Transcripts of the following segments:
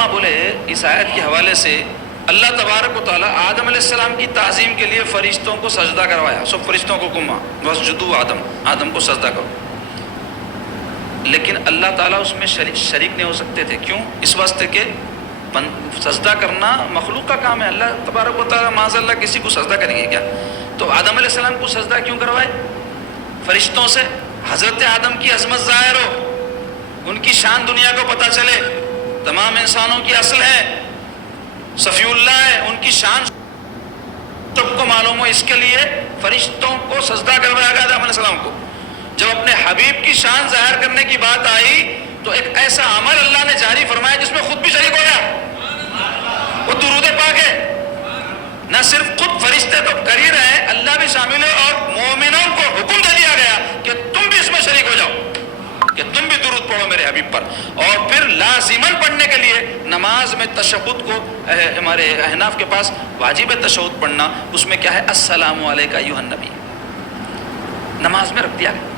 علماء بولے اس آیت کے حوالے سے اللہ تبارک و تعالیٰ آدم علیہ السلام کی تعظیم کے لیے فرشتوں کو سجدہ کروایا، سب فرشتوں کو حکم واسجدوا آدم کو سجدہ کرو، لیکن اللہ تعالیٰ اس میں شریک نہیں ہو سکتے تھے. کیوں؟ اس واسطے کہ سجدہ کرنا مخلوق کا کام ہے. اللہ تبارک و تعالیٰ معاذ اللہ کسی کو سجدہ کریں گے کیا؟ تو آدم علیہ السلام کو سجدہ کیوں کروائے فرشتوں سے؟ حضرت آدم کی عظمت ظاہر ہو، ان کی شان دنیا کو پتہ چلے، تمام انسانوں کی اصل ہے، صفی اللہ ہے، ان کی شان سب کو معلوم ہو، اس کے لیے فرشتوں کو سجدہ کروایا گیا آدم علیہ السلام کو. جب اپنے حبیب کی شان ظاہر کرنے کی بات آئی تو ایک ایسا عمل اللہ نے جاری فرمایا جس میں خود بھی شریک ہو گیا، وہ درود پاک ہے. نہ صرف خود فرشتے تو کر ہی رہے ہیں، اللہ بھی شامل ہے، اور مومنوں کو حکم دے دیا گیا کہ تم بھی اس میں شریک ہو جاؤ، کہ تم بھی درود پڑھو میرے حبیب پر. اور پھر لازماً پڑھنے کے لیے نماز میں تشہد کو ہمارے احناف کے پاس واجب ہے تشہد پڑھنا. اس میں کیا ہے؟ السلام علیکہ ایھا النبی، نماز میں رکھ دیا گیا.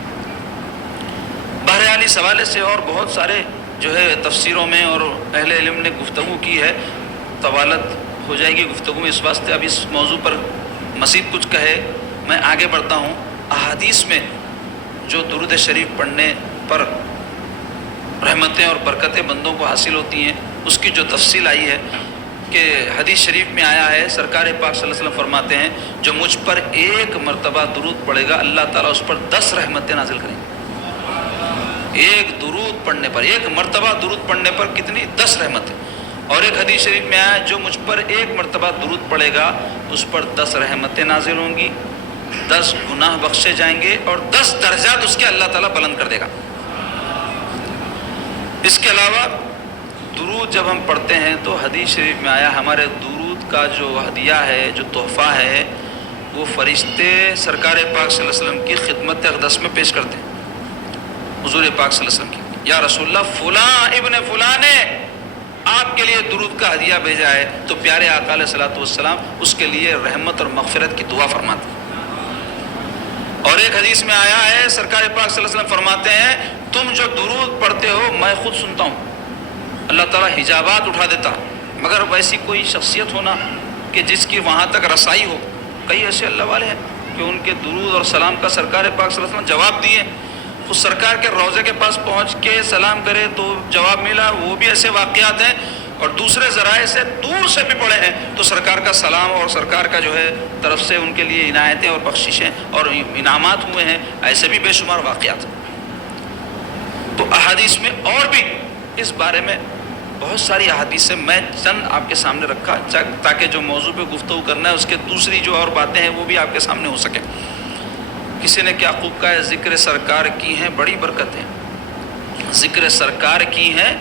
بہرحال اس حوالے سے اور بہت سارے جو ہے تفسیروں میں اور اہل علم نے گفتگو کی ہے، طوالت ہو جائے گی گفتگو میں، اس واسطے اب اس موضوع پر مزید کچھ کہے میں آگے بڑھتا ہوں. احادیث میں جو درود شریف پڑھنے پر رحمتیں اور برکتیں بندوں کو حاصل ہوتی ہیں، اس کی جو تفصیل آئی ہے کہ حدیث شریف میں آیا ہے، سرکار پاک صلی اللہ علیہ وسلم فرماتے ہیں جو مجھ پر ایک مرتبہ درود پڑھے گا اللہ تعالیٰ اس پر 10 رحمتیں نازل کریں گے. ایک درود پڑھنے پر، ایک مرتبہ درود پڑھنے پر کتنی؟ 10 رحمتیں. اور ایک حدیث شریف میں آیا جو مجھ پر ایک مرتبہ درود پڑھے گا اس پر 10 رحمتیں نازل ہوں گی، 10 گناہ بخشے جائیں گے، اور 10 درجات اس کے اللہ تعالیٰ بلند کر دے گا. اس کے علاوہ درود جب ہم پڑھتے ہیں تو حدیث شریف میں آیا ہمارے درود کا جو ہدیہ ہے، جو تحفہ ہے، وہ فرشتے سرکار پاک صلی اللہ علیہ وسلم کی خدمت اقدس میں پیش کرتے ہیں. حضور پاک صلی اللہ علیہ وسلم کی، یا رسول اللہ فلاں ابن فلاں نے آپ کے لیے درود کا ہدیہ بھیجا ہے، تو پیارے آقا علیہ الصلوۃ والسلام اس کے لیے رحمت اور مغفرت کی دعا فرماتے ہیں. اور ایک حدیث میں آیا ہے سرکار پاک صلی اللہ علیہ وسلم فرماتے ہیں تم جو درود پڑھتے ہو میں خود سنتا ہوں. اللہ تعالیٰ حجابات اٹھا دیتا، مگر ویسی کوئی شخصیت ہونا کہ جس کی وہاں تک رسائی ہو. کئی ایسے اللہ والے ہیں کہ ان کے درود اور سلام کا سرکار پاک صلی اللہ علیہ وسلم جواب دیے، اس سرکار کے روضے کے پاس پہنچ کے سلام کرے تو جواب ملا. وہ بھی ایسے واقعات ہیں، اور دوسرے ذرائع سے دور سے بھی پڑھے ہیں تو سرکار کا سلام اور سرکار کا جو ہے طرف سے ان کے لیے عنایتیں اور بخششیں اور انعامات ہوئے ہیں. ایسے بھی بے شمار واقعات. تو احادیث میں اور بھی اس بارے میں بہت ساری احادیث سے میں چند آپ کے سامنے رکھا تاکہ جو موضوع پہ گفتگو کرنا ہے اس کے دوسری جو اور باتیں ہیں وہ بھی آپ کے سامنے ہو سکیں. کسی نے کیا خوب کہا ہے، ذکر سرکار کی ہیں بڑی برکتیں، ذکر سرکار کی ہیں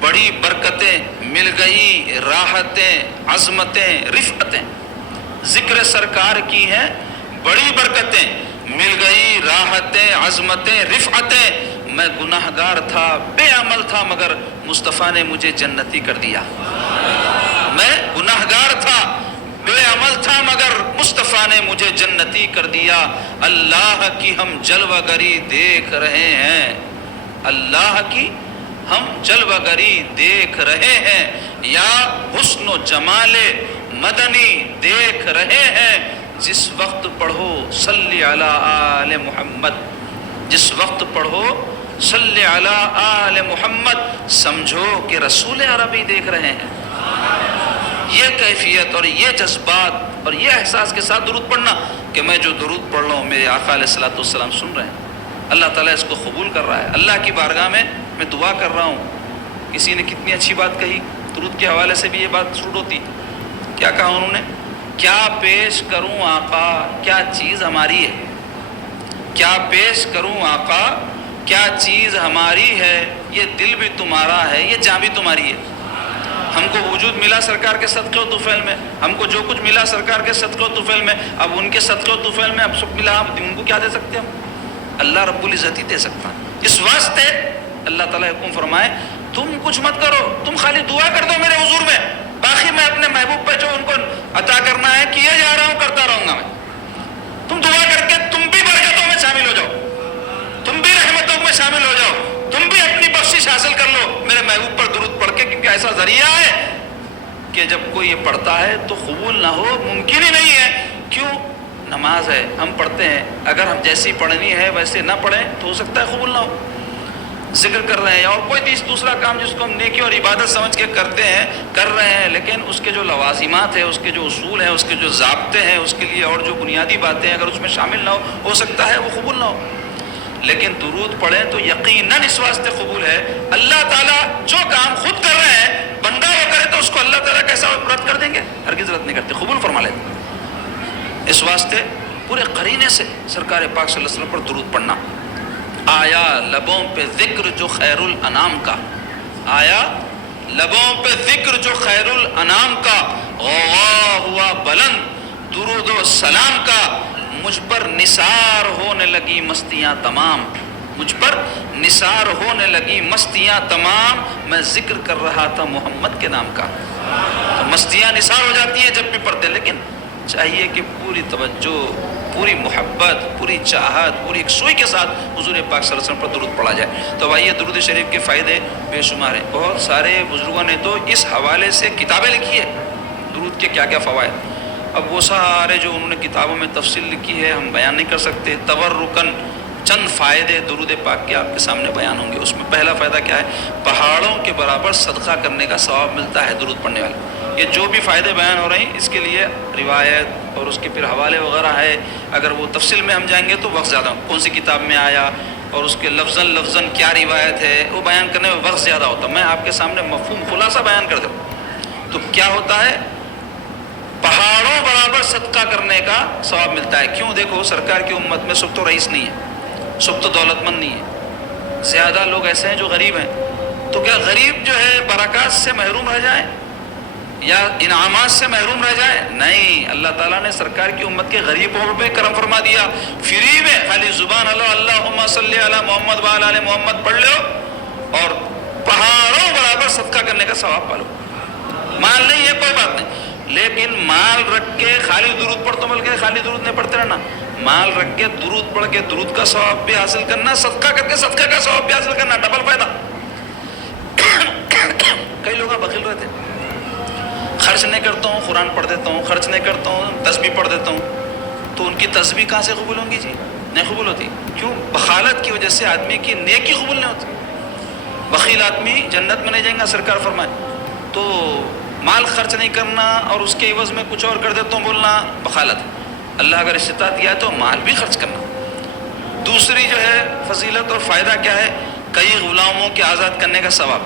بڑی برکتیں، مل گئی راحتیں عظمتیں رفعتیں. ذکر سرکار کی ہیں بڑی برکتیں، مل گئی راحتیں عظمتیں رفعتیں. میں گناہ گار تھا، بے عمل تھا، مگر مصطفیٰ نے مجھے جنتی کر دیا. میں گناہ گار تھا، بے عمل تھا، مگر مصطفیٰ نے مجھے جنتی کر دیا. اللہ کی ہم جلوہ گری دیکھ رہے ہیں، اللہ کی ہم جلوہ گری دیکھ رہے ہیں، یا حسن و جمال مدنی دیکھ رہے ہیں. جس وقت پڑھو صلی علی آل محمد، جس وقت پڑھو صلی علی آل محمد، سمجھو کہ رسول عربی دیکھ رہے ہیں. یہ کیفیت اور یہ جذبات اور یہ احساس کے ساتھ درود پڑھنا کہ میں جو درود پڑھ رہا ہوں میرے آقا علیہ الصلوۃ والسلام سن رہے ہیں، اللہ تعالیٰ اس کو قبول کر رہا ہے. اللہ کی بارگاہ میں دعا کر رہا ہوں. کسی نے کتنی اچھی بات کہی، درود کے حوالے سے بھی یہ بات شروع ہوتی. کیا کہا انہوں نے؟ کیا پیش کروں آقا کیا چیز ہماری ہے، کیا پیش کروں آقا کیا چیز ہماری ہے، یہ دل بھی تمہارا ہے یہ جاں بھی تمہاری ہے. ہم کو وجود ملا سرکار کے صدقے و طفیل میں، ہم کو جو کچھ ملا سرکار کے صدقے و طفیل میں، اب ان کے صدقے و طفیل میں اب سب ملا، اب ان کو کیا دے سکتے ہم؟ اللہ رب العزت ہی دے سکتا ہے. اس واسطے اللہ تعالیٰ حکم فرمائے تم کچھ مت کرو، تم خالی دعا کر دو میرے حضور میں، باقی میں اپنے محبوب پہ جو ان کو عطا کرنا ہے کیے جا رہا ہوں کرتا رہوں گا. میں تم دعا کر کے تم بھی برکتوں میں شامل ہو جاؤ، تم بھی رحمتوں میں شامل ہو جاؤ، تم بھی اپنی بخشش حاصل کر لو میرے محبوب پر درود پڑھ کے، کیونکہ ایسا ذریعہ ہے کہ جب کوئی یہ پڑھتا ہے تو قبول نہ ہو ممکن ہی نہیں ہے. کیوں؟ نماز ہے، ہم پڑھتے ہیں، اگر ہم جیسی پڑھنی ہے ویسے نہ پڑھیں تو ہو سکتا ہے قبول نہ ہو. ذکر کر رہے ہیں اور کوئی دوسرا کام جس کو ہم نیکی اور عبادت سمجھ کے کرتے ہیں کر رہے ہیں، لیکن اس کے جو لوازمات ہیں، اس کے جو اصول ہیں، اس کے جو ضابطے ہیں، اس کے لیے اور جو بنیادی باتیں اگر اس میں شامل نہ ہو سکتا ہے وہ قبول نہ ہو. لیکن درود پڑھیں تو یقیناً اس واسطے قبول ہے. اللہ تعالیٰ جو کام خود کر رہے ہیں بندہ وہ کرے تو اس کو اللہ تعالیٰ کیسا رد کر دیں گے؟ ہرگز رد نہیں کرتے، قبول فرما لیتے. اس واسطے پورے قرینے سے سرکار پاک صلی اللہ علیہ وسلم پر درود پڑھنا. آیا لبوں پہ ذکر جو خیر الانام کا، آیا لبوں پہ ذکر جو خیر الانام کا، غوا ہوا بلند درود و سلام کا، مجھ پر نثار ہونے لگی مستیاں تمام، مجھ پر نثار ہونے لگی مستیاں تمام، میں ذکر کر رہا تھا محمد کے نام کا. تو مستیاں نثار ہو جاتی ہیں جب بھی پڑھتے، لیکن چاہیے کہ پوری توجہ، پوری محبت، پوری چاہت، پوری یکسوئی کے ساتھ حضور پاک صلی اللہ علیہ وسلم پر درود پڑھا جائے. تو آئیے درود شریف کے فائدے بے شمار ہیں. بہت سارے بزرگوں نے تو اس حوالے سے کتابیں لکھی ہے درود کے کیا کیا فوائد. اب وہ سارے جو انہوں نے کتابوں میں تفصیل لکھی ہے ہم بیان نہیں کر سکتے. تبرکن چند فائدے درود پاک کے آپ کے سامنے بیان ہوں گے. اس میں پہلا فائدہ کیا ہے؟ پہاڑوں کے برابر صدقہ کرنے کا ثواب ملتا ہے درود پڑھنے والے. یہ جو بھی فائدے بیان ہو رہے ہیں اس کے لیے روایت اور اس کے پھر حوالے وغیرہ ہے. اگر وہ تفصیل میں ہم جائیں گے تو وقت زیادہ، کون سی کتاب میں آیا اور اس کے لفظاً کیا روایت ہے وہ بیان کرنے میں وقت زیادہ ہوتا. میں آپ کے سامنے مفہوم خلاصہ بیان کر دوں. تو کیا ہوتا ہے؟ پہاڑوں برابر صدقہ کرنے کا ثواب ملتا ہے. کیوں؟ دیکھو سرکار کی امت میں سب تو رئیس نہیں ہے، سب تو دولت مند نہیں ہے، زیادہ لوگ ایسے ہیں جو غریب ہیں. تو کیا غریب جو ہے برکات سے محروم رہ جائیں یا انعامات سے محروم رہ جائے؟ نہیں، اللہ تعالیٰ نے سرکار کی امت کے غریبوں پہ کرم فرما دیا. فری میں خالی زبان اللہم صلی علی محمد وعلی آل محمد پڑھ لو اور پہاڑوں برابر صدقہ کرنے کا ثواب پالو. مال نہیں ہے کوئی بات نہیں، لیکن مال رکھ کے خالی درود پڑھ تو مل کے خالی درود نہیں پڑھتے رہنا. مال رکھ کے درود پڑھ کے درود کا ثواب بھی حاصل کرنا، صدقہ کر کے صدقہ کا ثواب بھی حاصل کرنا، ڈبل فائدہ. کئی لوگ بخیل رہتے ہیں، خرچ نہیں کرتا ہوں، قرآن پڑھ دیتا ہوں، خرچ نہیں کرتا ہوں، تسبیح پڑھ دیتا ہوں. تو ان کی تسبیح کہاں سے قبول ہوں گی جی؟ نہیں قبول ہوتی. کیوں؟ بخالت کی وجہ سے آدمی کی نیکی قبول نہیں ہوتی. بخیل آدمی جنت میں نہیں جائیں گا سرکار فرمائے. تو مال خرچ نہیں کرنا اور اس کے عوض میں کچھ اور کر دیتا ہوں بولنا بخالت. اللہ اگر استطاعت دیا ہے تو مال بھی خرچ کرنا. دوسری جو ہے فضیلت اور فائدہ کیا ہے؟ کئی غلاموں کے آزاد کرنے کا ثواب.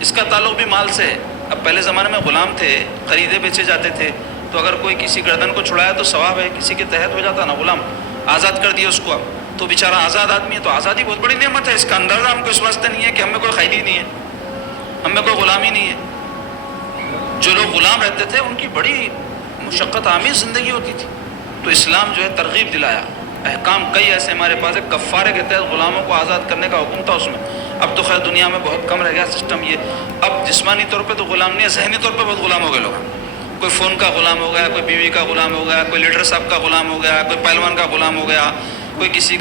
اس کا تعلق بھی مال سے ہے. اب پہلے زمانے میں غلام تھے، خریدے بیچے جاتے تھے، تو اگر کوئی کسی گردن کو چھڑایا تو ثواب ہے، کسی کے تحت ہو جاتا نا غلام، آزاد کر دیا اس کو. اب تو بیچارہ آزاد آدمی ہے. تو آزادی بہت بڑی نعمت ہے. اس کا اندازہ ہم کو اس واسطے نہیں ہے کہ ہمیں کوئی قیدی نہیں ہے، ہمیں کوئی غلامی نہیں ہے. جو لوگ غلام رہتے تھے ان کی بڑی مشقت آمیز زندگی ہوتی تھی. تو اسلام جو ہے ترغیب دلایا. احکام کئی ایسے ہمارے پاس ہے، کفارے کے تحت غلاموں کو آزاد کرنے کا حکم تھا اس میں. اب تو خیر دنیا میں بہت کم رہ گیا سسٹم یہ. اب جسمانی طور پہ تو غلام نہیں ہے، ذہنی طور پہ بہت غلام ہو گئے لوگ. کوئی فون کا غلام ہو گیا، کوئی بیوی کا غلام ہو گیا، کوئی لیڈر صاحب کا غلام ہو گیا، کوئی پہلوان کا غلام ہو گیا، کوئی کسی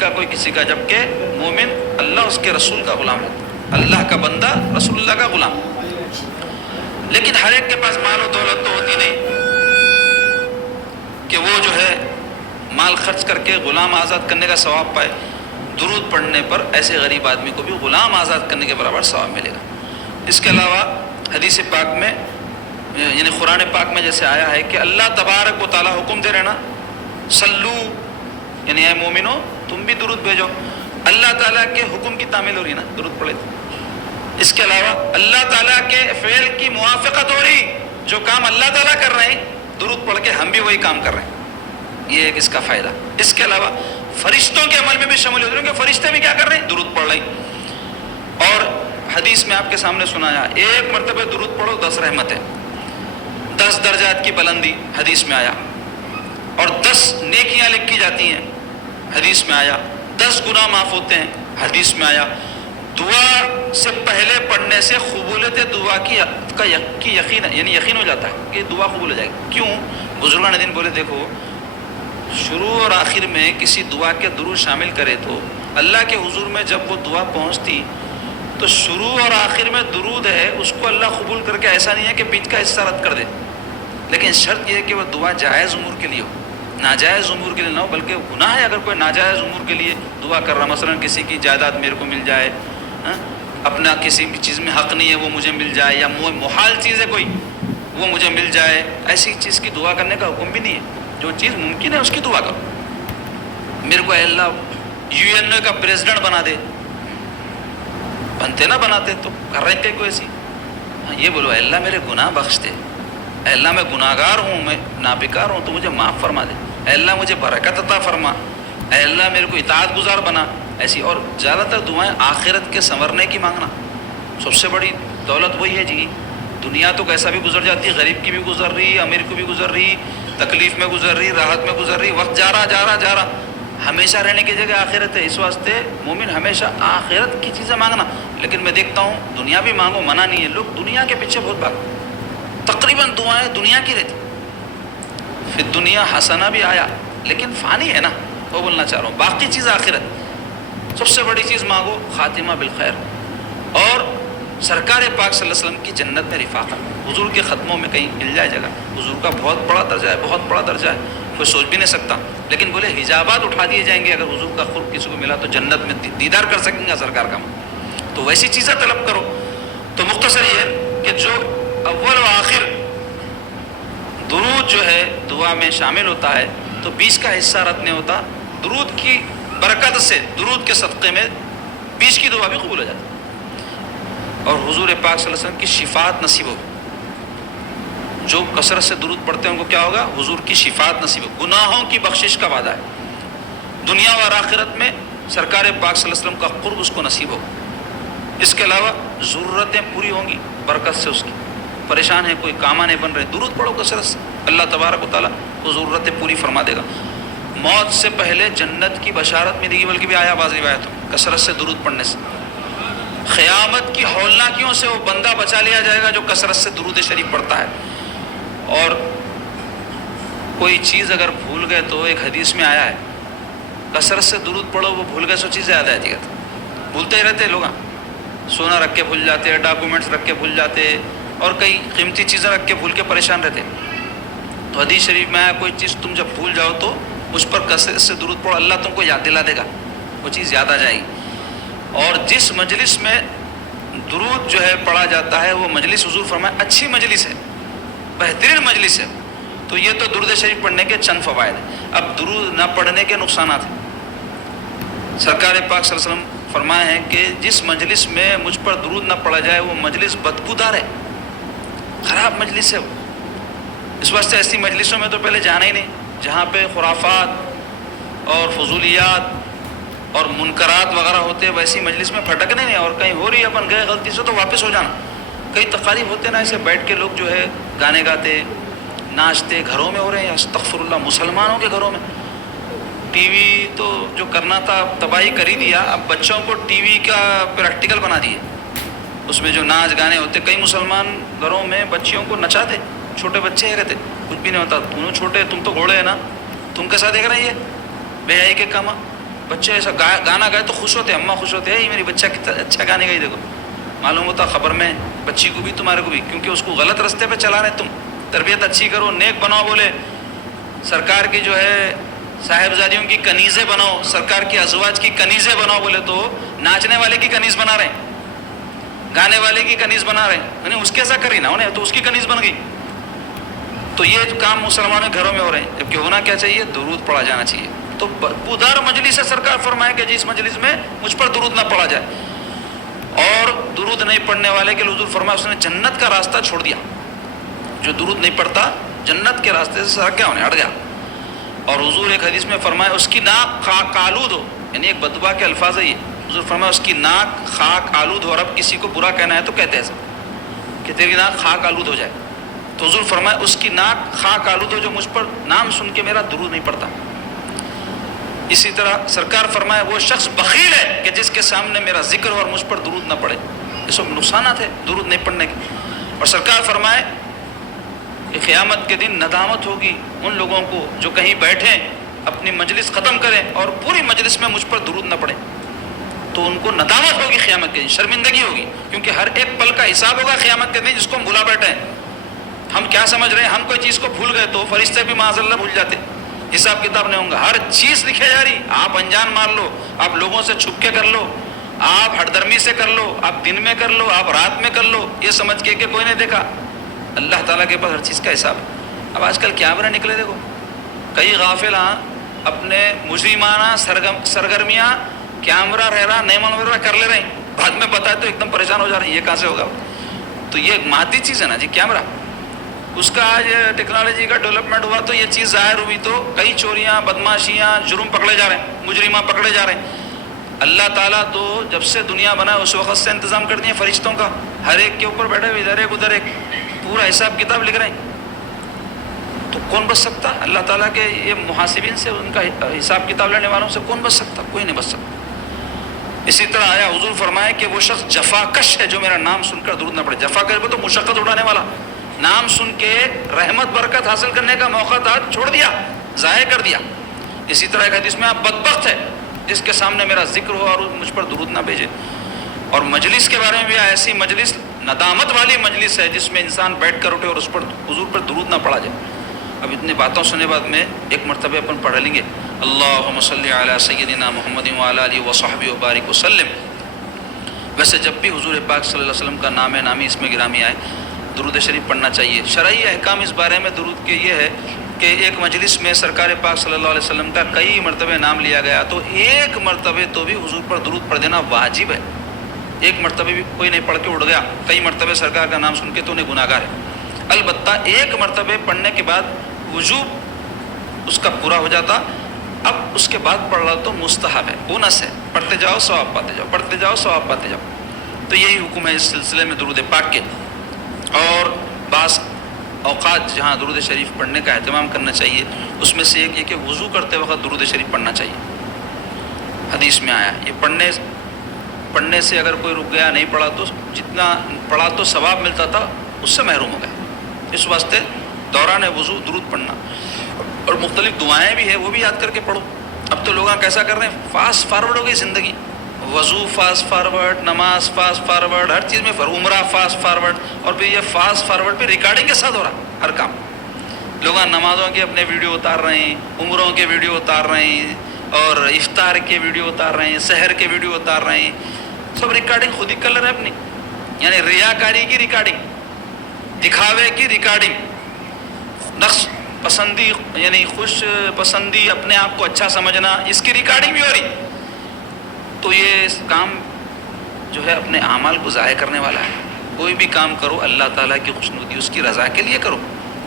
کا. جبکہ مومن اللہ اس کے رسول کا غلام ہے، اللہ کا بندہ رسول اللہ کا غلام. لیکن ہر ایک کے پاس مال و دولت تو ہوتی نہیں کہ وہ جو ہے مال خرچ کر کے غلام آزاد کرنے کا ثواب پائے. درود پڑھنے پر ایسے غریب آدمی کو بھی غلام آزاد کرنے کے برابر ثواب ملے گا. اس کے علاوہ حدیث پاک میں یعنی قرآن پاک میں جیسے آیا ہے کہ اللہ تبارک و تعالیٰ حکم دے رہے نا صلو، یعنی اے مومنو تم بھی درود بھیجو. اللہ تعالیٰ کے حکم کی تعمیل ہو رہی نا درود پڑھے تو. اس کے علاوہ اللہ تعالیٰ کے فعل کی موافقت ہو رہی، جو کام اللہ تعالیٰ کر رہے ہیں درود پڑھ کے ہم بھی وہی کام کر رہے ہیں. یہ ایک اس کا فائدہ. اس کے علاوہ فرشتوں کے عمل میں بھی شامل ہو رہے ہیں کہ فرشتے بھی کیا کر رہے ہیں؟ درود پڑھ رہے ہیں. اور حدیث میں آپ کے سامنے سنایا ایک مرتبہ درود پڑھو 10 رحمتیں، 10 درجات کی بلندی حدیث میں آیا، اور 10 نیکیاں لکھی جاتی ہیں حدیث میں آیا، 10 گناہ معاف ہوتے ہیں حدیث میں آیا. دعا سے پہلے پڑھنے سے قبولیت دعا کی یقین یعنی یقین ہو جاتا ہے کہ دعا قبول ہو جائے گی. کیوں؟ بزرگان دین بولے دیکھو شروع اور آخر میں کسی دعا کے درود شامل کرے تو اللہ کے حضور میں جب وہ دعا پہنچتی تو شروع اور آخر میں درود ہے، اس کو اللہ قبول کر کے ایسا نہیں ہے کہ بیچ کا حصہ رد کر دے، لیکن شرط یہ ہے کہ وہ دعا جائز امور کے لیے ہو، ناجائز امور کے لیے نہ ہو، بلکہ گناہ ہے اگر کوئی ناجائز امور کے لیے دعا کر رہا، مثلا کسی کی جائیداد میرے کو مل جائے، اپنا کسی بھی چیز میں حق نہیں ہے وہ مجھے مل جائے، یا محال چیز ہے کوئی وہ مجھے مل جائے، ایسی چیز کی دعا کرنے کا حکم بھی نہیں ہے۔ جو چیز ممکن ہے اس کی دعا کرو۔ میرے کو اے اللہ UN کا پریزیڈنٹ بنا دے، بنتے نہ بناتے تو کر رہے ہیں کوئی ایسی، یہ بولو اے اللہ میرے گناہ بخش دے، اے اللہ میں گناہ گار ہوں، میں نابکار ہوں تو مجھے معاف فرما دے، اے اللہ مجھے برکت عطا فرما، اے اللہ میرے کو اطاعت گزار بنا، ایسی۔ اور زیادہ تر دعائیں آخرت کے سنورنے کی مانگنا، سب سے بڑی دولت وہی ہے جی۔ دنیا تو کیسا بھی گزر جاتی ہے، غریب کی بھی گزر رہی، امیر کو بھی گزر رہی، تکلیف میں گزر رہی، راحت میں گزر رہی، وقت جا رہا، ہمیشہ رہنے کی جگہ آخرت ہے۔ اس واسطے مومن ہمیشہ آخرت کی چیزیں مانگنا۔ لیکن میں دیکھتا ہوں دنیا بھی مانگو، منع نہیں ہے، لوگ دنیا کے پیچھے بہت بھاگ، تقریباً دعائیں دنیا کی رہتی۔ پھر دنیا حسنہ بھی آیا لیکن فانی ہے نا، وہ بولنا چاہ رہا ہوں، باقی چیز آخرت۔ سب سے بڑی چیز مانگو خاتمہ بالخیر، اور سرکار پاک صلی اللہ علیہ وسلم کی جنت میں رفاقت۔ حضور کے ختموں میں کہیں مل جائے جگہ، حضور کا بہت بڑا درجہ ہے، بہت بڑا درجہ ہے، کوئی سوچ بھی نہیں سکتا۔ لیکن بولے حجابات اٹھا دیے جائیں گے، اگر حضور کا قرب کسی کو ملا تو جنت میں دیدار کر سکیں گا سرکار کا۔ تو ویسی چیزیں طلب کرو۔ تو مختصر یہ کہ جو اول و آخر درود جو ہے دعا میں شامل ہوتا ہے تو 20 کا حصہ رد نہیں ہوتا، درود کی برکت سے، درود کے صدقے میں 20 کی دعا بھی قبول ہو جاتی ہے، اور حضور پاک صلی اللہ علیہ وسلم کی شفاعت نصیب ہو۔ جو کثرت سے درود پڑھتے ہیں ان کو کیا ہوگا؟ حضور کی شفاعت نصیب ہو، گناہوں کی بخشش کا وعدہ ہے، دنیا اور آخرت میں سرکار پاک صلی اللہ علیہ وسلم کا قرب اس کو نصیب ہو۔ اس کے علاوہ ضرورتیں پوری ہوں گی برکت سے اس کی، پریشان ہے کوئی، کامہ نہیں بن رہے، درود پڑھو کثرت سے، اللہ تبارک و تعالیٰ وہ ضرورتیں پوری فرما دے گا۔ موت سے پہلے جنت کی بشارت ملے گی، بلکہ بھی آیا بعض روایتوں میں، کثرت سے درود پڑھنے سے۔ قیامت کی ہولناکیوں سے وہ بندہ بچا لیا جائے گا جو کثرت سے درود شریف پڑھتا ہے۔ اور کوئی چیز اگر بھول گئے تو ایک حدیث میں آیا ہے کثرت سے درود پڑھو، وہ بھول گئے سو چیزیں یاد آتی ہے، بھولتے ہی رہتے لوگ، سونا رکھ کے بھول جاتے، ڈاکومنٹس رکھ کے بھول جاتے، اور کئی قیمتی چیزیں رکھ کے بھول کے پریشان رہتے۔ تو حدیث شریف میں آیا کوئی چیز تم جب بھول جاؤ تو اس پر کثرت سے درود پڑھو، اللہ تم کو یاد دلا دے گا، وہ چیز یاد آ جائے گی۔ اور جس مجلس میں درود جو ہے پڑھا جاتا ہے وہ مجلس حضور فرمائے اچھی مجلس ہے، بہترین مجلس ہے۔ تو یہ تو درود شریف پڑھنے کے چند فوائد ہیں۔ اب درود نہ پڑھنے کے نقصانات ہیں۔ سرکار پاک صلی اللہ علیہ وسلم فرمائے ہیں کہ جس مجلس میں مجھ پر درود نہ پڑھا جائے وہ مجلس بدبودار ہے، خراب مجلس ہے وہ۔ اس واسطے ایسی مجلسوں میں تو پہلے جانا ہی نہیں، جہاں پہ خرافات اور فضولیات اور منکرات وغیرہ ہوتے، ویسی مجلس میں پھٹکنے نہیں، اور کہیں ہو رہی ہے اپن گئے غلطی سے تو واپس ہو جانا۔ کئی تقاریب ہوتے نا ایسے بیٹھ کے لوگ جو ہے گانے گاتے، ناچتے، گھروں میں ہو رہے ہیں، استغفر اللہ، مسلمانوں کے گھروں میں۔ ٹی وی تو جو کرنا تھا تباہی کر ہی دیا، اب بچوں کو ٹی وی کا پریکٹیکل بنا دیے، اس میں جو ناچ گانے ہوتے، کئی مسلمان گھروں میں بچیوں کو نچاتے، چھوٹے بچے ہیں کہتے کچھ بھی نہیں ہوتا، تم چھوٹے، تم تو گھوڑے ہیں نا، تم کیسا دیکھ رہے ہیں یہ بے حیائی کے کام۔ بچے ایسا گانا گائے تو خوش ہوتے، اماں خوش ہوتے ہیں، یہ میری بچہ کتنا اچھا گانے گائی، دیکھو معلوم ہوتا خبر میں بچی کو بھی تمہارے کو بھی، کیونکہ اس کو غلط راستے پہ چلا رہے تم۔ تربیت اچھی کرو، نیک بناؤ، بولے سرکار کی جو ہے صاحبزادیوں کی کنیزیں بناؤ، سرکار کی ازواج کی کنیزیں بناؤ، بولے تو ناچنے والے کی کنیز بنا رہے ہیں، گانے والے کی کنیز بنا رہے ہیں، یعنی اس کے ایسا کری نا انہیں تو اس کی کنیز بن گئی۔ تو یہ کام مسلمانوں کے گھروں میں ہو رہے ہیں، جبکہ ہونا کیا چاہیے؟ درود پڑھا جانا چاہیے۔ تو بدبودار مجلس سے سرکار فرمائے کہ جس مجلس میں مجھ پر درود نہ پڑھا جائے، اور درود نہیں پڑھنے والے کے حضور فرمایا اس نے جنت کا راستہ چھوڑ دیا۔ جو درود نہیں پڑھتا جنت کے راستے سے سرک گیا، انہیں ہٹ گیا۔ اور حضور ایک حدیث میں فرمایا اس کی ناک خاک آلود ہو، یعنی ایک بددعا کے الفاظ ہے یہ، حضور فرمایا اس کی ناک خاک آلود ہو، اور اب کسی کو برا کہنا ہے تو کہتے ہیں کہ تیری ناک خاک آلود ہو جائے، تو حضور فرمایا اس کی ناک خاک آلود ہو جو مجھ پر نام سن کے میرا درود نہیں پڑتا۔ اسی طرح سرکار فرمائے وہ شخص بخیل ہے کہ جس کے سامنے میرا ذکر ہو اور مجھ پر درود نہ پڑے۔ یہ سب نقصانات ہے درود نہیں پڑھنے کے۔ اور سرکار فرمائے کہ قیامت کے دن ندامت ہوگی ان لوگوں کو جو کہیں بیٹھیں، اپنی مجلس ختم کریں اور پوری مجلس میں مجھ پر درود نہ پڑیں۔ تو ان کو ندامت ہوگی قیامت کے دن، شرمندگی ہوگی، کیونکہ ہر ایک پل کا حساب ہوگا قیامت کے دن جس کو ہم بھلا بیٹھے ہیں۔ ہم کیا سمجھ رہے ہیں؟ ہم کوئی چیز کو بھول گئے تو فرشتے بھی معاذ اللہ بھول جاتے، حساب کتاب نہیں ہوں گا، ہر چیز لکھے جا رہی۔ آپ انجان مار لو، آپ لوگوں سے چھپ کے کر لو، آپ ہٹ درمی سے کر لو، آپ دن میں کر لو، آپ رات میں کر لو، یہ سمجھ کے کہ کوئی نہیں دیکھا، اللہ تعالیٰ کے پاس ہر چیز کا حساب ہے۔ اب آج کل کیمرے نکلے، دیکھو کئی غافل اپنے مجرمانہ سرگرمیاں کیمرہ رہ رہا نیمن وغیرہ کر لے رہے ہیں، بعد میں بتائے تو ایک دم پریشان ہو جا رہے ہیں، یہ کہاں سے ہوگا؟ تو یہ ایک مادی چیز ہے نا جی کیمرہ، اس کا آج ٹیکنالوجی کا ڈیولپمنٹ ہوا تو یہ چیز ظاہر ہوئی تو کئی چوریاں، بدماشیاں، جرم پکڑے جا رہے ہیں، مجرمہ پکڑے جا رہے ہیں۔ اللہ تعالیٰ تو جب سے دنیا بنا اس وقت سے انتظام کر دیے فرشتوں کا، ہر ایک کے اوپر بیٹھے ہوئے، ادھر ایک ادھر ایک، پورا حساب کتاب لکھ رہے ہیں۔ تو کون بچ سکتا؟ اللہ تعالیٰ کے یہ محاسبین سے، ان کا حساب کتاب لینے والوں سے کون بچ سکتا؟ کوئی نہیں بچ سکتا۔ اسی طرح آیا حضور فرمائے کہ وہ شخص جفا کش ہے جو میرا نام سن کر درود نہ پڑے۔ جفا کش تو مشقت اٹھانے والا، نام سن کے رحمت برکت حاصل کرنے کا موقع تھا، چھوڑ دیا، ضائع کر دیا۔ اسی طرح ایک حدیث میں آپ بدبخت ہے جس کے سامنے میرا ذکر ہو اور مجھ پر درود نہ بھیجے۔ اور مجلس کے بارے میں بھی ایسی مجلس ندامت والی مجلس ہے جس میں انسان بیٹھ کر اٹھے اور اس پر حضور پر درود نہ پڑھا جائے۔ اب اتنی باتوں سننے بعد میں ایک مرتبہ اپن پڑھ لیں گے، اللہم صلی علی سیدنا محمد وعلی آلہ وصحبہ وبارک وسلم۔ ویسے جب بھی حضور پاک صلی اللہ علیہ وسلم کا نام نامی اس میں گرامی آئے درود شریف پڑھنا چاہیے۔ شرعی احکام اس بارے میں درود کے یہ ہے کہ ایک مجلس میں سرکار پاک صلی اللہ علیہ وسلم کا کئی مرتبہ نام لیا گیا تو ایک مرتبہ تو بھی حضور پر درود پڑھ دینا واجب ہے۔ ایک مرتبہ بھی کوئی نہیں پڑھ کے اڑ گیا، کئی مرتبہ سرکار کا نام سن کے تو انہیں گناہ گار ہے۔ البتہ ایک مرتبہ پڑھنے کے بعد وجوب اس کا پورا ہو جاتا، اب اس کے بعد پڑھ رہا تو مستحب ہے، بونس ہے، پڑھتے جاؤ ثواب پاتے جاؤ، پڑھتے جاؤ ثواب پاتے جاؤ۔ تو یہی حکم ہے اس سلسلے میں درود پاک کے۔ اور بعض اوقات جہاں درود شریف پڑھنے کا اہتمام کرنا چاہیے اس میں سے ایک یہ کہ وضو کرتے وقت درود شریف پڑھنا چاہیے۔ حدیث میں آیا یہ پڑھنے سے اگر کوئی رک گیا نہیں پڑھا تو جتنا پڑھا تو ثواب ملتا تھا اس سے محروم ہو گیا۔ اس واسطے دوران وضو درود پڑھنا، اور مختلف دعائیں بھی ہیں وہ بھی یاد کر کے پڑھو۔ اب تو لوگ کیسا کر رہے ہیں، فاسٹ فارورڈ ہو گئی زندگی، وضو فاسٹ فارورڈ، نماز فاسٹ فارورڈ، ہر چیز میں عمرہ فاسٹ فارورڈ، اور پھر یہ فاسٹ فارورڈ پہ ریکارڈنگ کے ساتھ ہو رہا ہر کام۔ لوگ نمازوں کے اپنے ویڈیو اتار رہے ہیں، عمروں کے ویڈیو اتار رہے ہیں، اور افطار کے ویڈیو اتار رہے ہیں، سحر کے ویڈیو اتار رہے ہیں، سب ریکارڈنگ خود ہی کر رہے ہیں اپنی، یعنی ریاکاری کی ریکارڈنگ، دکھاوے کی ریکارڈنگ، نقص پسندی یعنی خوش پسندی، اپنے آپ کو اچھا سمجھنا، اس کی ریکارڈنگ بھی ہو رہی۔ تو یہ کام جو ہے اپنے اعمال کو ضائع کرنے والا ہے۔ کوئی بھی کام کرو اللہ تعالیٰ کی خوشنودی، اس کی رضا کے لیے کرو۔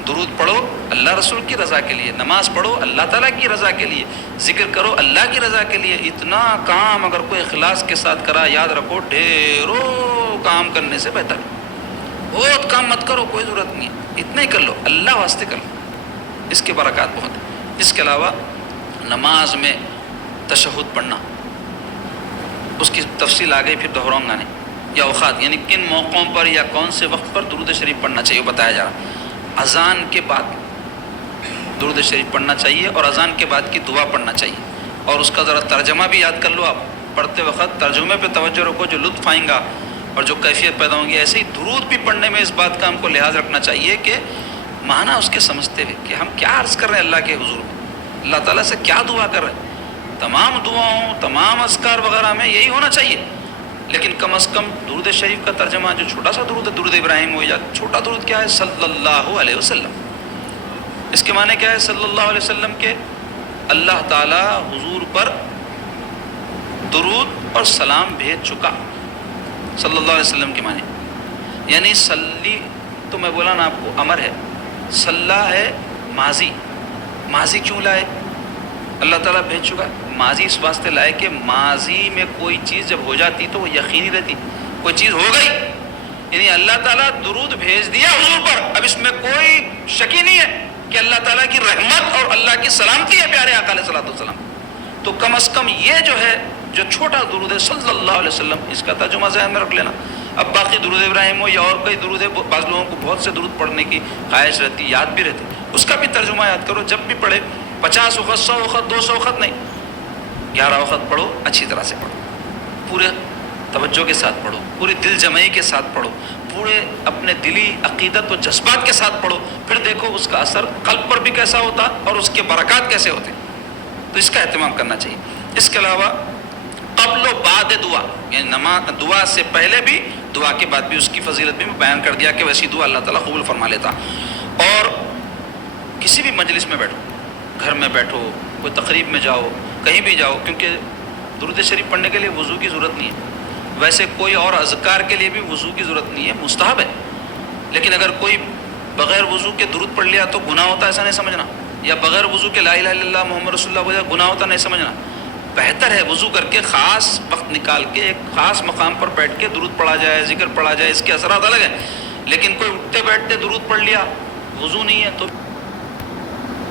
درود پڑھو اللہ رسول کی رضا کے لیے، نماز پڑھو اللہ تعالیٰ کی رضا کے لیے، ذکر کرو اللہ کی رضا کے لیے۔ اتنا کام اگر کوئی اخلاص کے ساتھ کرا، یاد رکھو ڈھیروں کام کرنے سے بہتر ہے۔ بہت کام مت کرو، کوئی ضرورت نہیں ہے، اتنا ہی کر لو، اللہ واسطے کر لو، اس کے برکات بہت ہیں۔ اس کے علاوہ نماز میں تشہد پڑھنا، اس کی تفصیل آ گئی، پھر دہراؤں گا نہیں۔ یا اوقات یعنی کن موقعوں پر یا کون سے وقت پر درود شریف پڑھنا چاہیے وہ بتایا جا رہا۔ اذان کے بعد درود شریف پڑھنا چاہیے، اور اذان کے بعد کی دعا پڑھنا چاہیے، اور اس کا ذرا ترجمہ بھی یاد کر لو۔ آپ پڑھتے وقت ترجمے پہ توجہ رکھو، جو لطف آئیں گا اور جو کیفیت پیدا ہوں گی۔ ایسے ہی درود بھی پڑھنے میں اس بات کا ہم کو لحاظ رکھنا چاہیے کہ معنی اس کے سمجھتے ہوئے کہ ہم کیا عرض کر رہے ہیں اللہ کے حضور میں، اللہ تعالیٰ سے کیا دعا کر رہے ہیں۔ تمام دعاؤں، تمام اذکار وغیرہ میں یہی ہونا چاہیے، لیکن کم از کم درود شریف کا ترجمہ جو چھوٹا سا درود ہے، درود ابراہیم ہو، یا چھوٹا درود کیا ہے، صلی اللہ علیہ وسلم، اس کے معنی کیا ہے، صلی اللہ علیہ وسلم کے اللہ تعالیٰ حضور پر درود اور سلام بھیج چکا، صلی اللہ علیہ وسلم کے معنی یعنی صلی، تو میں بولا نا آپ کو امر ہے، صلی ہے ماضی، ماضی کیوں لائے، اللہ تعالیٰ بھیج چکا۔ ماضی اس واسطے لائے کہ ماضی میں کوئی چیز جب ہو جاتی تو وہ یقینی رہتی، کوئی چیز ہو گئی، یعنی اللہ تعالیٰ درود بھیج دیا حضور پر، اب اس میں کوئی شک ہی نہیں ہے کہ اللہ تعالیٰ کی رحمت اور اللہ کی سلامتی ہے پیارے آقا علیہ الصلوۃ والسلام۔ تو کم از کم یہ جو ہے، جو چھوٹا درود ہے صلی اللہ علیہ وسلم، اس کا ترجمہ ذہن میں رکھ لینا۔ اب باقی درود ابراہیم ہو یا اور کوئی درود ہے، بعض لوگوں کو بہت سے درود پڑھنے کی خواہش رہتی، یاد بھی رہتی، اس کا بھی ترجمہ یاد کرو، جب بھی پڑھے 50 وقت، 100 وقت، 200 وقت نہیں، 11 وقت پڑھو، اچھی طرح سے پڑھو، پورے توجہ کے ساتھ پڑھو، پوری دل جمعی کے ساتھ پڑھو، پورے اپنے دلی عقیدت و جذبات کے ساتھ پڑھو، پھر دیکھو اس کا اثر قلب پر بھی کیسا ہوتا اور اس کے برکات کیسے ہوتے. تو اس کا اہتمام کرنا چاہیے. اس کے علاوہ قبل و بعد دعا، یعنی نماز دعا سے پہلے بھی، دعا کے بعد بھی اس کی فضیلت بھی میں بیان کر دیا کہ ویسی دعا اللہ تعالیٰ قبول فرما لیتا. اور کسی بھی مجلس میں بیٹھو، گھر میں بیٹھو، کوئی تقریب میں جاؤ، کہیں بھی جاؤ، کیونکہ درود شریف پڑھنے کے لیے وضو کی ضرورت نہیں ہے. ویسے کوئی اور اذکار کے لیے بھی وضو کی ضرورت نہیں ہے، مستحب ہے. لیکن اگر کوئی بغیر وضو کے درود پڑھ لیا تو گناہ ہوتا ہے ایسا نہیں سمجھنا، یا بغیر وضو کے لا الہ الا اللہ محمد رسول اللہ بولے گناہ ہوتا نہیں سمجھنا. بہتر ہے وضو کر کے خاص وقت نکال کے ایک خاص مقام پر بیٹھ کے درود پڑھا جائے، ذکر پڑھا جائے، اس کے اثرات الگ ہیں. لیکن کوئی اٹھتے بیٹھتے درود پڑھ لیا، وضو نہیں ہے تو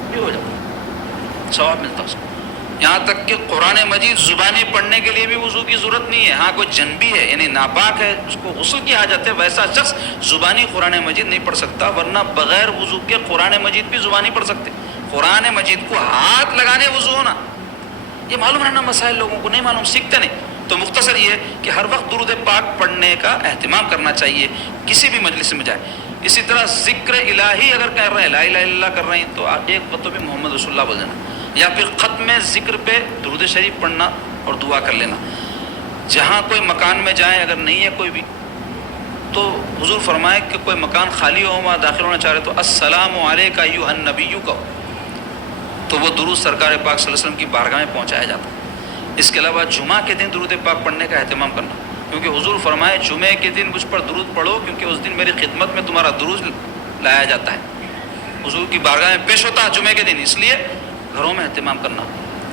بھی ہو جاتا، ثواب ملتا اس کو. یہاں تک کہ قرآن مجید زبانی پڑھنے کے لیے بھی وضو کی ضرورت نہیں ہے. ہاں کوئی جنبی ہے یعنی ناپاک ہے، اس کو غسل کی حاجت ہے، ویسا شخص زبانی قرآن مجید نہیں پڑھ سکتا، ورنہ بغیر وضو کے قرآن مجید بھی زبانی پڑھ سکتے. قرآن مجید کو ہاتھ لگانے وضو ہونا، یہ معلوم رہنا مسائل لوگوں کو نہیں معلوم، سیکھتے نہیں. تو مختصر یہ کہ ہر وقت درود پاک پڑھنے کا اہتمام کرنا چاہیے کسی بھی مجلس میں جائے. اسی طرح ذکر الہی اگر کر رہے ہیں، لا الہ الا اللہ کر رہے ہیں، تو آپ ایک مرتبہ محمد رسول اللہ بول دینا، یا پھر ختم ذکر پہ درود شریف پڑھنا اور دعا کر لینا. جہاں کوئی مکان میں جائیں، اگر نہیں ہے کوئی بھی، تو حضور فرمائے کہ کوئی مکان خالی ہو، وہاں داخل ہونا چاہ رہے تو السلام علیکہ ایھا النبی کہو، تو وہ درود سرکار پاک صلی اللہ علیہ وسلم کی بارگاہ میں پہنچایا جاتا. اس کے علاوہ جمعہ کے دن درود پاک پڑھنے کا اہتمام کرنا، کیونکہ حضور فرمائے جمعے کے دن مجھ پر درود پڑھو، کیونکہ اس دن میری خدمت میں تمہارا درود لایا جاتا ہے، حضور کی بارگاہ میں پیش ہوتا ہے جمعے کے دن. اس لیے گھروں میں اہتمام کرنا.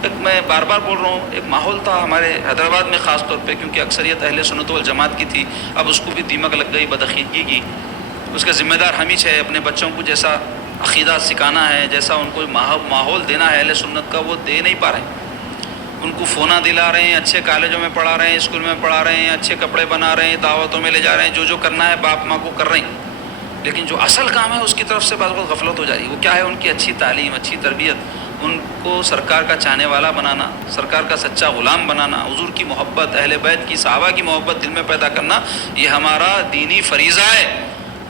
ایک میں بار بار بول رہا ہوں، ایک ماحول تھا ہمارے حیدرآباد میں خاص طور پہ، کیونکہ اکثریت اہل سنت والجماعت کی تھی، اب اس کو بھی دیمک لگ گئی بدعقیدگی کی. اس کا ذمہ دار ہم ہی ہے. اپنے بچوں کو جیسا عقیدہ سکھانا ہے، جیسا ان کو ماحول دینا ہے اہل سنت کا، وہ دے نہیں پا رہے ہیں. ان کو فونا دلا رہے ہیں، اچھے کالجوں میں پڑھا رہے ہیں، اسکول میں پڑھا رہے ہیں، اچھے کپڑے بنا رہے ہیں، دعوتوں میں لے جا رہے ہیں، جو کرنا ہے باپ ماں کو کر رہے ہیں. لیکن جو اصل کام ہے اس کی طرف سے بعض وقت غفلت ہو جائے گی. وہ کیا ہے؟ ان کی اچھی تعلیم، اچھی تربیت، ان کو سرکار کا چاہنے والا بنانا، سرکار کا سچا غلام بنانا، حضور کی محبت، اہل بیت کی، صحابہ کی محبت دل میں پیدا کرنا، یہ ہمارا دینی فریضہ ہے.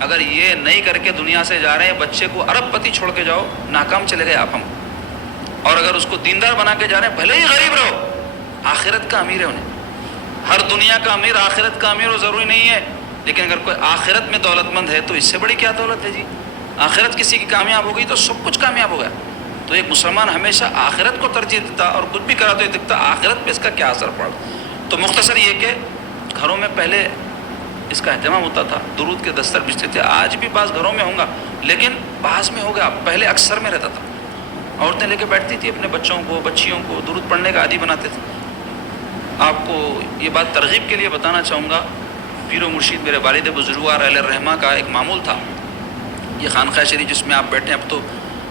اگر یہ نہیں کر کے دنیا سے جا رہے ہیں، بچے کو ارب پتی چھوڑ کے جاؤ، ناکام چلے گئے آپ ہم. اور اگر اس کو دیندار بنا کے جا رہے ہیں، بھلے ہی غریب رہو، آخرت کا امیر ہے. انہیں ہر دنیا کا امیر آخرت کا امیر ہو ضروری نہیں ہے، لیکن اگر کوئی آخرت میں دولت مند ہے تو اس سے بڑی کیا دولت ہے جی. آخرت کسی کی کامیاب ہو گئی تو سب کچھ کامیاب ہو گیا. تو ایک مسلمان ہمیشہ آخرت کو ترجیح دیتا، اور کچھ بھی کرا تو یہ دکھتا آخرت پہ اس کا کیا اثر پڑا. تو مختصر یہ کہ گھروں میں پہلے اس کا اہتمام ہوتا تھا، درود کے دستر بچتے تھے. آج بھی بعض گھروں میں ہوں گا، لیکن بعض میں ہوگا، پہلے اکثر میں رہتا تھا. عورتیں لے کے بیٹھتی تھی اپنے بچوں کو، بچیوں کو، درود پڑھنے کا عادی بناتے تھے. آپ کو یہ بات ترغیب کے لیے بتانا چاہوں گا، پیر و مرشید میرے والد بزرگوار علیہ الرحمہ کا ایک معمول تھا. یہ خانقاہ شریف جس میں آپ بیٹھے ہیں، اب تو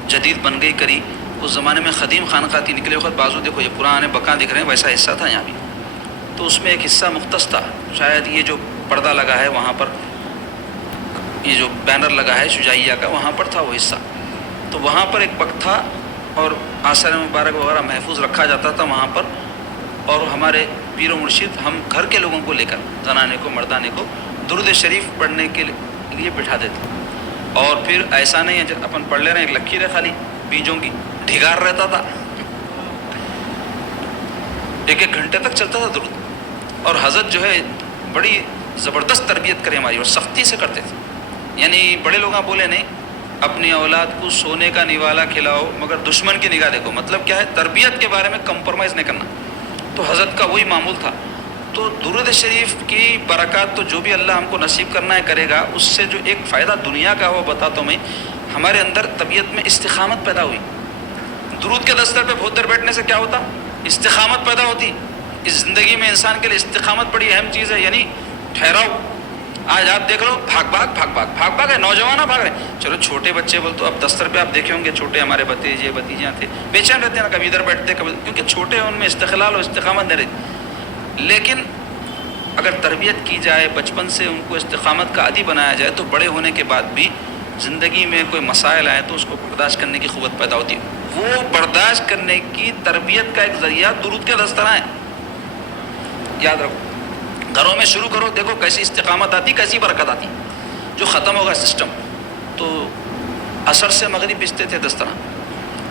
جدید بن گئی کری، اس زمانے میں قدیم خانقاہ تھی. نکلے وقت بازو دیکھو یہ پرانے بکاں دکھ رہے ہیں، ویسا حصہ تھا یہاں بھی. تو اس میں ایک حصہ مختص تھا، شاید یہ جو پردہ لگا ہے وہاں پر، یہ جو بینر لگا ہے شجاعیہ کا، وہاں پر تھا وہ حصہ. تو وہاں پر ایک بک تھا اور آثار مبارک وغیرہ محفوظ رکھا جاتا تھا وہاں پر. اور ہمارے پیر و مرشد ہم گھر کے لوگوں کو لے کر، زنانے کو مردانے کو، درود شریف پڑھنے کے لیے بٹھا دیتے. اور پھر ایسا نہیں ہے جب اپن پڑھ لے رہے ہیں، ایک لکیر ہے خالی بیجوں کی، ڈھگار رہتا تھا، ایک گھنٹے تک چلتا تھا درود. اور حضرت جو ہے بڑی زبردست تربیت کرے ہماری، اور سختی سے کرتے تھے. یعنی بڑے لوگ بولے نہیں، اپنی اولاد کو سونے کا نوالا کھلاؤ مگر دشمن کی نگاہ دیکھو. مطلب کیا ہے؟ تربیت کے بارے میں کمپرومائز نہیں کرنا. تو حضرت کا وہی معمول تھا. تو درود شریف کی برکات تو جو بھی اللہ ہم کو نصیب کرنا ہے کرے گا. اس سے جو ایک فائدہ دنیا کا ہوا بتاتا ہوں میں، ہمارے اندر طبیعت میں استقامت پیدا ہوئی. درود کے دستر پہ بہت دیر بیٹھنے سے کیا ہوتا؟ استقامت پیدا ہوتی. اس زندگی میں انسان کے لیے استقامت بڑی اہم چیز ہے. یعنی ٹھہراؤ. آج آپ دیکھ لو، بھاگ بھاگ ہے، نوجوان بھاگ رہے ہیں. چلو چھوٹے بچے بول تو اب دستر پہ آپ دیکھے ہوں گے، چھوٹے ہمارے بھتیجے بھتیجیاں تھے، بے چین رہتے ہیں نا، کبھی ادھر بیٹھتے کبھی، کیونکہ چھوٹے ہیں ان میں استقلال اور استقامت نہیں رہتی. لیکن اگر تربیت کی جائے، بچپن سے ان کو استقامت کا عادی بنایا جائے، تو بڑے ہونے کے بعد بھی زندگی میں کوئی مسائل آئے تو اس کو برداشت کرنے کی قوت پیدا ہوتی ہے. وہ برداشت کرنے کی تربیت کا ایک ذریعہ درود کے دستر ہیں. یاد رکھو، گھروں میں شروع کرو، دیکھو کیسی استقامت آتی، کیسی برکت آتی. جو ختم ہوگا سسٹم. تو عصر سے مغرب بچتے تھے دسترخوان،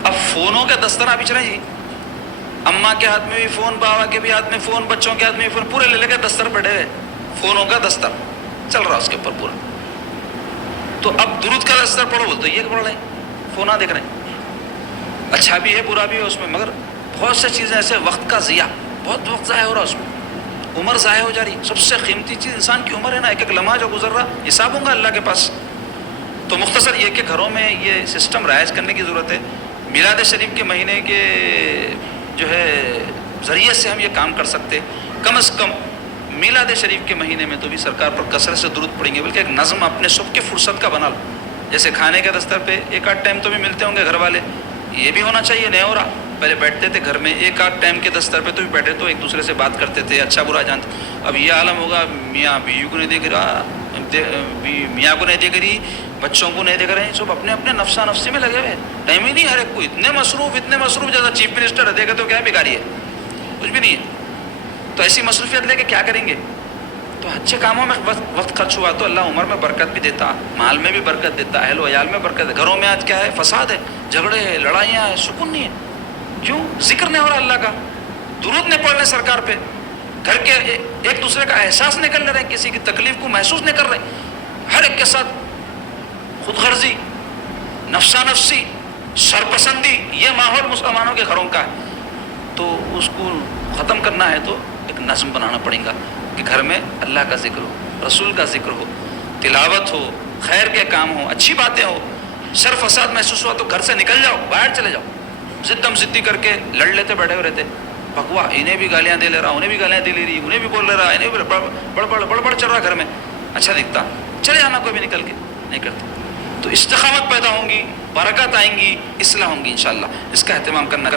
اب فونوں کے دسترخوان بچ رہے ہیں جی. اماں کے ہاتھ میں بھی فون، بابا کے بھی ہاتھ میں فون، بچوں کے ہاتھ میں بھی فون، پورے لے کے دستر بیٹھے ہوئے، فونوں کا دستر چل رہا اس کے اوپر پورا. تو اب درود کا دستر پڑھو بول تو یہ پڑھ رہے ہیں، فونا دیکھ رہے ہیں. اچھا بھی ہے برا بھی ہے اس میں، مگر بہت سے چیزیں ایسے، وقت کا ضیاع، بہت وقت ضائع ہو رہا اس میں، عمر ضائع ہو جا رہی. سب سے قیمتی چیز انسان کی عمر ہے نا، ایک ایک لمحہ جو گزر رہا حساب ہوں گا اللہ کے پاس. تو مختصر یہ کہ گھروں میں یہ سسٹم رائج کرنے کی ضرورت ہے. میلاد شریف کے مہینے کے جو ہے ذریعے سے ہم یہ کام کر سکتے، کم از کم میلاد شریف کے مہینے میں تو بھی سرکار پر کثرت سے درود پڑیں گے، بلکہ ایک نظم اپنے صبح کے فرصت کا بنا لو. جیسے کھانے کے دستر پہ ایک آدھ ٹائم تو بھی ملتے ہوں گے گھر والے، یہ بھی ہونا چاہیے. نہیں ہو رہا، پہلے بیٹھتے تھے گھر میں ایک آدھ ٹائم کے دستر پہ تو بھی بیٹھے تو ایک دوسرے سے بات کرتے تھے، اچھا برا جانتے. اب یہ عالم ہوگا، میاں بیوی کو نہیں دیکھ رہا، میاں کو نہیں دیکھ رہی، بچوں کو نہیں دیکھ رہے ہیں، سب اپنے اپنے نفسا نفسی میں لگے ہوئے. ٹائم ہی نہیں ہر ایک کو، اتنے مصروف جیسا چیف منسٹر ہے، دیکھے تو کیا بیکاری ہے، کچھ بھی نہیں ہے. تو ایسی مصروفیت لے کے کیا کریں گے؟ تو اچھے کاموں میں وقت خرچ ہوا تو اللہ عمر میں برکت بھی دیتا، مال میں بھی برکت دیتا، اہل و عیال میں برکت ہے. گھروں میں آج کیا ہے؟ فساد ہے، جھگڑے ہیں، لڑائیاں ہیں، سکون نہیں ہے. کیوں؟ ذکر نہیں ہو رہا اللہ کا، درود نہیں پڑھ رہے سرکار پہ، گھر کے ایک دوسرے کا احساس نہیں کر لے رہے، کسی کی تکلیف کو محسوس نہیں کر رہے، ہر ایک کے ساتھ خود غرضی، نفسا نفسی، سرپسندی، یہ ماحول مسلمانوں کے گھروں کا ہے. تو اس کو ختم کرنا ہے تو ایک نظم بنانا پڑے گا کہ گھر میں اللہ کا ذکر ہو، رسول کا ذکر ہو، تلاوت ہو، خیر کے کام ہو، اچھی باتیں ہو. شر فساد محسوس ہوا تو گھر سے نکل جاؤ، باہر چلے جاؤ. ضدم ضدی کر کے لڑ لیتے، بیٹھے ہوئے رہتے، بکوا، انہیں بھی گالیاں دے لے رہا، انہیں بھی گالیاں دے لے رہی، انہیں بھی بول لے رہا، انہیں بھی بڑبڑ چل رہا گھر میں. اچھا دکھتا، چلے جانا کوئی بھی نکل کے، نہیں کرتے. تو استقامت پیدا ہوں گی، برکات آئیں گی، اصلاح ہوں گی انشاءاللہ. اس کا اہتمام کرنا